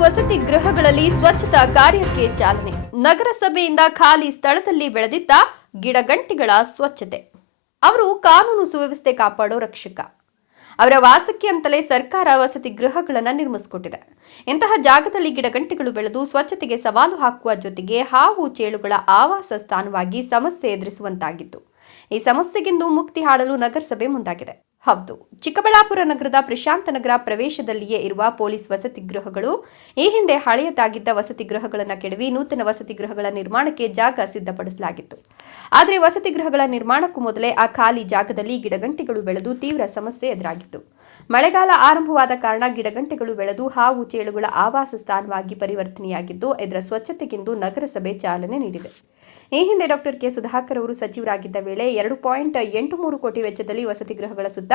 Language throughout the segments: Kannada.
ವಸತಿ ಗೃಹಗಳಲ್ಲಿ ಸ್ವಚ್ಛತಾ ಕಾರ್ಯಕ್ಕೆ ಚಾಲನೆ. ನಗರಸಭೆಯಿಂದ ಖಾಲಿ ಸ್ಥಳದಲ್ಲಿ ಬೆಳೆದಿದ್ದ ಗಿಡಗಂಟಿಗಳ ಸ್ವಚ್ಛತೆ. ಅವರು ಕಾನೂನು ಸುವ್ಯವಸ್ಥೆ ಕಾಪಾಡೋ ರಕ್ಷಕ. ಅವರ ವಾಸಕ್ಕೆ ಅಂತಲೇ ಸರ್ಕಾರ ವಸತಿ ಗೃಹಗಳನ್ನು ನಿರ್ಮಿಸಿಕೊಟ್ಟಿದೆ. ಇಂತಹ ಜಾಗದಲ್ಲಿ ಗಿಡಗಂಟಿಗಳು ಬೆಳೆದು ಸ್ವಚ್ಛತೆಗೆ ಸವಾಲು ಹಾಕುವ ಜೊತೆಗೆ ಹಾವು ಚೇಳುಗಳ ಆವಾಸ ಸ್ಥಾನವಾಗಿ ಸಮಸ್ಯೆ ಎದುರಿಸುವಂತಾಗಿತ್ತು. ಈ ಸಮಸ್ಯೆಗಿಂದು ಮುಕ್ತಿ ಹಾಡಲು ನಗರಸಭೆ ಮುಂದಾಗಿದೆ. ಹೌದು, ಚಿಕ್ಕಬಳ್ಳಾಪುರ ನಗರದ ಪ್ರಶಾಂತ ನಗರ ಪ್ರವೇಶದಲ್ಲಿಯೇ ಇರುವ ಪೊಲೀಸ್ ವಸತಿ ಗೃಹಗಳು ಈ ಹಿಂದೆ ಹಳೆಯದಾಗಿದ್ದ ವಸತಿ ಗೃಹಗಳನ್ನು ಕೆಡವಿ ನೂತನ ವಸತಿ ಗೃಹಗಳ ನಿರ್ಮಾಣಕ್ಕೆ ಜಾಗ ಸಿದ್ಧಪಡಿಸಲಾಗಿತ್ತು. ಆದರೆ ವಸತಿ ಗೃಹಗಳ ನಿರ್ಮಾಣಕ್ಕೂ ಮೊದಲೇ ಆ ಖಾಲಿ ಜಾಗದಲ್ಲಿ ಗಿಡಗಂಟಿಗಳು ಬೆಳೆದು ತೀವ್ರ ಸಮಸ್ಯೆ ಎದುರಾಗಿತ್ತು. ಮಳೆಗಾಲ ಆರಂಭವಾದ ಕಾರಣ ಗಿಡಗಂಟಿಗಳು ಬೆಳೆದು ಹಾವು ಚೇಳುಗಳ ಆವಾಸ ಸ್ಥಾನವಾಗಿ ಪರಿವರ್ತನೆಯಾಗಿದ್ದು, ಇದರ ಸ್ವಚ್ಛತೆಗೆಂದು ನಗರಸಭೆ ಚಾಲನೆ ನೀಡಿದೆ. ಈ ಹಿಂದೆ ಡಾಕ್ಟರ್ ಕೆ ಸುಧಾಕರ್ ಅವರು ಸಚಿವರಾಗಿದ್ದ ವೇಳೆ 2.83 ಕೋಟಿ ವೆಚ್ಚದಲ್ಲಿ ವಸತಿ ಗೃಹಗಳ ಸುತ್ತ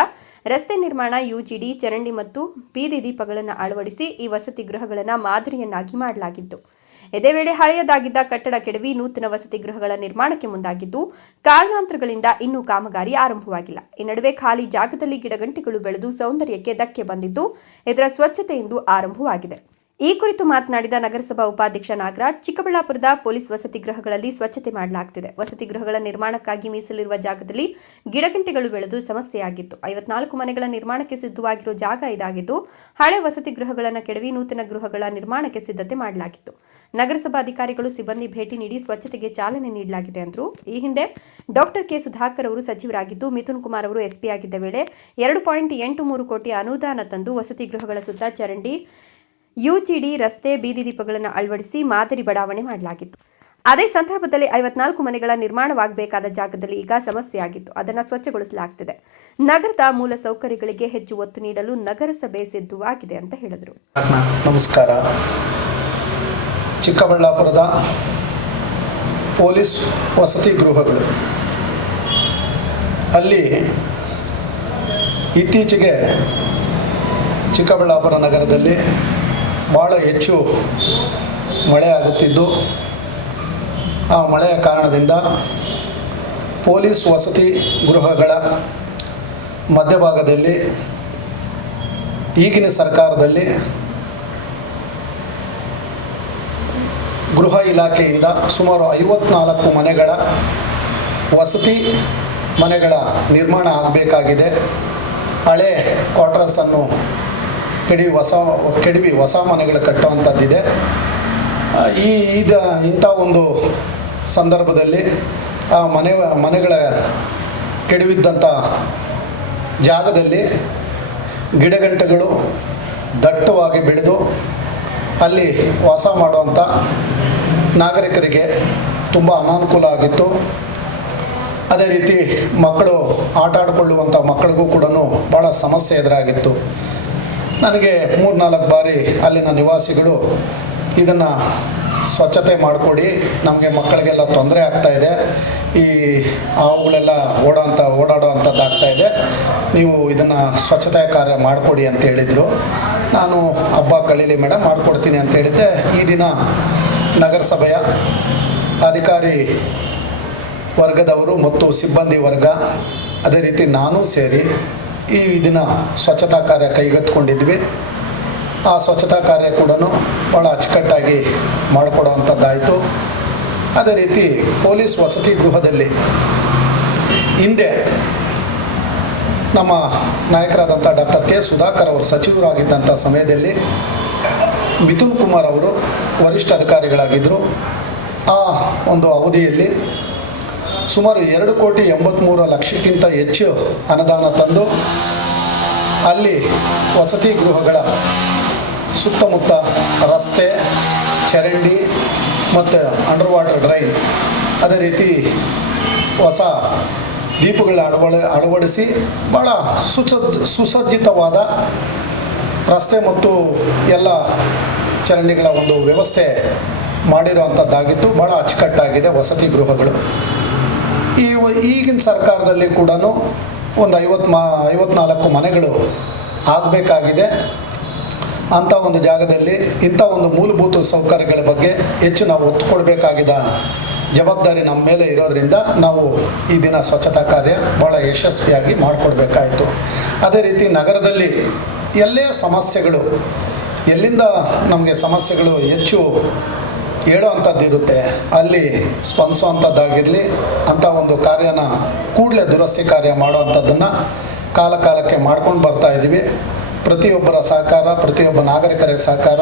ರಸ್ತೆ ನಿರ್ಮಾಣ, ಯುಜಿಡಿ, ಚರಂಡಿ ಮತ್ತು ಬೀದಿ ದೀಪಗಳನ್ನು ಅಳವಡಿಸಿ ಈ ವಸತಿ ಗೃಹಗಳನ್ನು ಮಾದರಿಯನ್ನಾಗಿ ಮಾಡಲಾಗಿತ್ತು. ಇದೇ ವೇಳೆ ಹಳೆಯದಾಗಿದ್ದ ಕಟ್ಟಡ ಕೆಡವಿ ನೂತನ ವಸತಿ ಗೃಹಗಳ ನಿರ್ಮಾಣಕ್ಕೆ ಮುಂದಾಗಿದ್ದು, ಕಾರಣಾಂತರಗಳಿಂದ ಇನ್ನೂ ಕಾಮಗಾರಿ ಆರಂಭವಾಗಿಲ್ಲ. ಈ ನಡುವೆ ಖಾಲಿ ಜಾಗದಲ್ಲಿ ಗಿಡಗಂಟಿಗಳು ಬೆಳೆದು ಸೌಂದರ್ಯಕ್ಕೆ ಧಕ್ಕೆ ಬಂದಿದ್ದು, ಇದರ ಸ್ವಚ್ಛತೆ ಇಂದು ಆರಂಭವಾಗಿದೆ. ಈ ಕುರಿತು ಮಾತನಾಡಿದ ನಗರಸಭಾ ಉಪಾಧ್ಯಕ್ಷ ನಾಗರಾಜ್, ಚಿಕ್ಕಬಳ್ಳಾಪುರದ ಪೊಲೀಸ್ ವಸತಿ ಗೃಹಗಳಲ್ಲಿ ಸ್ವಚ್ಛತೆ ಮಾಡಲಾಗುತ್ತಿದೆ. ವಸತಿ ಗೃಹಗಳ ನಿರ್ಮಾಣಕ್ಕಾಗಿ ಮೀಸಲಿರುವ ಜಾಗದಲ್ಲಿ ಗಿಡಗಂಟಿಗಳು ಬೆಳೆದು ಸಮಸ್ಯೆಯಾಗಿತ್ತು. 54 ಮನೆಗಳ ನಿರ್ಮಾಣಕ್ಕೆ ಸಿದ್ಧವಾಗಿರೋ ಜಾಗ ಇದಾಗಿದ್ದು, ಹಳೆ ವಸತಿ ಗೃಹಗಳನ್ನು ಕೆಡವಿ ನೂತನ ಗೃಹಗಳ ನಿರ್ಮಾಣಕ್ಕೆ ಸಿದ್ಧತೆ ಮಾಡಲಾಗಿತ್ತು. ನಗರಸಭಾ ಅಧಿಕಾರಿಗಳು ಸಿಬ್ಬಂದಿ ಭೇಟಿ ನೀಡಿ ಸ್ವಚ್ಛತೆಗೆ ಚಾಲನೆ ನೀಡಲಾಗಿದೆ ಎಂದರು. ಈ ಹಿಂದೆ ಡಾಕ್ಟರ್ ಕೆ ಸುಧಾಕರ್ ಅವರು ಸಚಿವರಾಗಿದ್ದು, ಮಿಥುನ್ ಕುಮಾರ್ ಅವರು ಎಸ್ಪಿ ಆಗಿದ್ದ ವೇಳೆ 2.83 ಕೋಟಿ ಅನುದಾನ ತಂದು ವಸತಿ ಗೃಹಗಳ ಸುತ್ತ ಚರಂಡಿ, ಯುಜಿಡಿ, ರಸ್ತೆ, ಬೀದಿ ದೀಪಗಳನ್ನು ಅಳವಡಿಸಿ ಮಾದರಿ ಬಡಾವಣೆ ಮಾಡಲಾಗಿತ್ತು. ಅದೇ ಸಂದರ್ಭದಲ್ಲಿ 54 ಮನೆಗಳ ನಿರ್ಮಾಣವಾಗಬೇಕಾದ ಜಾಗದಲ್ಲಿ ಈಗ ಸಮಸ್ಯೆಯಾಗಿತ್ತು. ಅದನ್ನು ಸ್ವಚ್ಛಗೊಳಿಸಲಾಗುತ್ತಿದೆ. ನಗರದ ಮೂಲ ಸೌಕರ್ಯಗಳಿಗೆ ಹೆಚ್ಚು ಒತ್ತು ನೀಡಲು ನಗರಸಭೆ ಸಿದ್ಧವಾಗಿದೆ ಅಂತ ಹೇಳಿದರು. ನಮಸ್ಕಾರ. ಚಿಕ್ಕಬಳ್ಳಾಪುರದ ಪೊಲೀಸ್ ವಸತಿ ಗೃಹಗಳು ಅಲ್ಲಿ ಇತ್ತೀಚೆಗೆ ಚಿಕ್ಕಬಳ್ಳಾಪುರ ನಗರದಲ್ಲಿ ಭಾಳ ಹೆಚ್ಚು ಮಳೆ ಆಗುತ್ತಿದ್ದು, ಆ ಮಳೆಯ ಕಾರಣದಿಂದ ಪೊಲೀಸ್ ವಸತಿ ಗೃಹಗಳ ಮಧ್ಯಭಾಗದಲ್ಲಿ ಈಗಿನ ಸರ್ಕಾರದಲ್ಲಿ ಗೃಹ ಇಲಾಖೆಯಿಂದ ಸುಮಾರು 54 ಮನೆಗಳ ವಸತಿ ಮನೆಗಳ ನಿರ್ಮಾಣ ಆಗಬೇಕಾಗಿದೆ. ಹಳೆ ಕ್ವಾರ್ಟರ್ಸನ್ನು ಕೆಡವಿ ಹೊಸ ಮನೆಗಳು ಕಟ್ಟುವಂಥದ್ದಿದೆ. ಇಂಥ ಒಂದು ಸಂದರ್ಭದಲ್ಲಿ ಆ ಮನೆಗಳ ಕೆಡವಿದ್ದಂಥ ಜಾಗದಲ್ಲಿ ಗಿಡಗಂಟೆಗಳು ದಟ್ಟವಾಗಿ ಬೆಳೆದು ಅಲ್ಲಿ ವಾಸ ಮಾಡುವಂಥ ನಾಗರಿಕರಿಗೆ ತುಂಬ ಅನಾನುಕೂಲ ಆಗಿತ್ತು. ಅದೇ ರೀತಿ ಮಕ್ಕಳು ಆಟ ಆಡಿಕೊಳ್ಳುವಂಥ ಮಕ್ಕಳಿಗೂ ಕೂಡ ಭಾಳ ಸಮಸ್ಯೆ ಎದುರಾಗಿತ್ತು. ನನಗೆ 3-4 ಬಾರಿ ಅಲ್ಲಿನ ನಿವಾಸಿಗಳು ಇದನ್ನು ಸ್ವಚ್ಛತೆ ಮಾಡಿಕೊಡಿ, ನಮಗೆ ಮಕ್ಕಳಿಗೆಲ್ಲ ತೊಂದರೆ ಆಗ್ತಾಯಿದೆ, ಈ ಅವುಗಳೆಲ್ಲ ಓಡಾಡೋ ಅಂಥದ್ದಾಗ್ತಾಯಿದೆ, ನೀವು ಇದನ್ನು ಸ್ವಚ್ಛತೆ ಕಾರ್ಯ ಮಾಡಿಕೊಡಿ ಅಂತ ಹೇಳಿದರು. ನಾನು ಹಬ್ಬ ಕಳೀಲಿ ಮೇಡಮ್, ಮಾಡಿಕೊಡ್ತೀನಿ ಅಂತ ಹೇಳಿದ್ದೆ. ಈ ದಿನ ನಗರಸಭೆಯ ಅಧಿಕಾರಿ ವರ್ಗದವರು ಮತ್ತು ಸಿಬ್ಬಂದಿ ವರ್ಗ, ಅದೇ ರೀತಿ ನಾನು ಸೇರಿ ಈ ದಿನ ಸ್ವಚ್ಛತಾ ಕಾರ್ಯ ಕೈಗೆತ್ತಿಕೊಂಡಿದ್ವಿ. ಆ ಸ್ವಚ್ಛತಾ ಕಾರ್ಯ ಕೂಡ ಭಾಳ ಅಚ್ಚುಕಟ್ಟಾಗಿ ಮಾಡಿಕೊಡುವಂಥದ್ದಾಯಿತು. ಅದೇ ರೀತಿ ಪೊಲೀಸ್ ವಸತಿ ಗೃಹದಲ್ಲಿ ಹಿಂದೆ ನಮ್ಮ ನಾಯಕರಾದಂಥ ಡಾಕ್ಟರ್ ಕೆ ಸುಧಾಕರ್ ಅವರು ಸಚಿವರಾಗಿದ್ದಂಥ ಸಮಯದಲ್ಲಿ ಮಿಥುನ್ ಕುಮಾರ್ ಅವರು ವರಿಷ್ಠ ಅಧಿಕಾರಿಗಳಾಗಿದ್ದರು. ಆ ಒಂದು ಅವಧಿಯಲ್ಲಿ ಸುಮಾರು 2,83,00,000ಕ್ಕಿಂತ ಹೆಚ್ಚು ಅನುದಾನ ತಂದು ಅಲ್ಲಿ ವಸತಿ ಗೃಹಗಳ ಸುತ್ತಮುತ್ತ ರಸ್ತೆ, ಚರಂಡಿ ಮತ್ತು ಅಂಡರ್ ವಾಟರ್ ಡ್ರೈನ್, ಅದೇ ರೀತಿ ಹೊಸ ದೀಪಗಳ ಅಳವಡಿಸಿ ಭಾಳ ಸುಸಜ್ಜಿತವಾದ ರಸ್ತೆ ಮತ್ತು ಎಲ್ಲ ಚರಂಡಿಗಳ ಒಂದು ವ್ಯವಸ್ಥೆ ಮಾಡಿರುವಂಥದ್ದಾಗಿತ್ತು. ಭಾಳ ಅಚ್ಚುಕಟ್ಟಾಗಿದೆ ವಸತಿ ಗೃಹಗಳು. ಈಗಿನ ಸರ್ಕಾರದಲ್ಲಿ ಕೂಡ ಒಂದು 54 ಮನೆಗಳು ಆಗಬೇಕಾಗಿದೆ. ಅಂಥ ಒಂದು ಜಾಗದಲ್ಲಿ ಇಂಥ ಒಂದು ಮೂಲಭೂತ ಸೌಕರ್ಯಗಳ ಬಗ್ಗೆ ಹೆಚ್ಚು ನಾವು ಒತ್ತು ಕೊಡಬೇಕಾಗಿದ್ದ ಜವಾಬ್ದಾರಿ ನಮ್ಮ ಮೇಲೆ ಇರೋದರಿಂದ ನಾವು ಈ ದಿನ ಸ್ವಚ್ಛತಾ ಕಾರ್ಯ ಭಾಳ ಯಶಸ್ವಿಯಾಗಿ ಮಾಡಿಕೊಡ್ಬೇಕಾಯಿತು. ಅದೇ ರೀತಿ ನಗರದಲ್ಲಿ ಎಲ್ಲೇ ಸಮಸ್ಯೆಗಳು ಎಲ್ಲಿಂದ ನಮಗೆ ಸಮಸ್ಯೆಗಳು ಹೆಚ್ಚು ಹೇಳೋ ಅಂಥದ್ದಿರುತ್ತೆ ಅಲ್ಲಿ ಸ್ಪಂದಿಸೋವಂಥದ್ದಾಗಿರಲಿ ಅಂಥ ಒಂದು ಕಾರ್ಯನ ಕೂಡಲೇ ದುರಸ್ತಿ ಕಾರ್ಯ ಮಾಡೋ ಅಂಥದ್ದನ್ನು ಕಾಲಕ್ಕೆ ಮಾಡ್ಕೊಂಡು ಬರ್ತಾ ಇದ್ದೀವಿ. ಪ್ರತಿಯೊಬ್ಬರ ಸಹಕಾರ, ಪ್ರತಿಯೊಬ್ಬ ನಾಗರಿಕರ ಸಹಕಾರ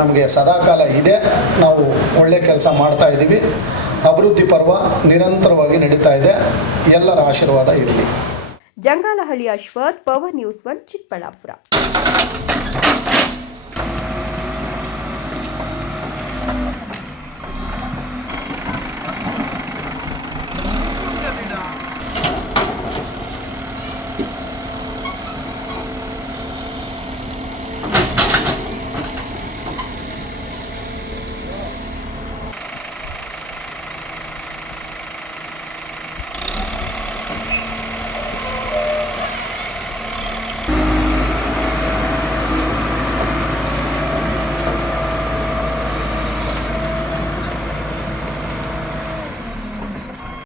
ನಮಗೆ ಸದಾಕಾಲ ಇದೆ. ನಾವು ಒಳ್ಳೆಯ ಕೆಲಸ ಮಾಡ್ತಾ ಇದ್ದೀವಿ. ಅಭಿವೃದ್ಧಿ ಪರ್ವ ನಿರಂತರವಾಗಿ ನಡೀತಾ ಇದೆ. ಎಲ್ಲರ ಆಶೀರ್ವಾದ ಇರಲಿ. Jangalahalli Ashwath, power news 1 Chikkaballapur.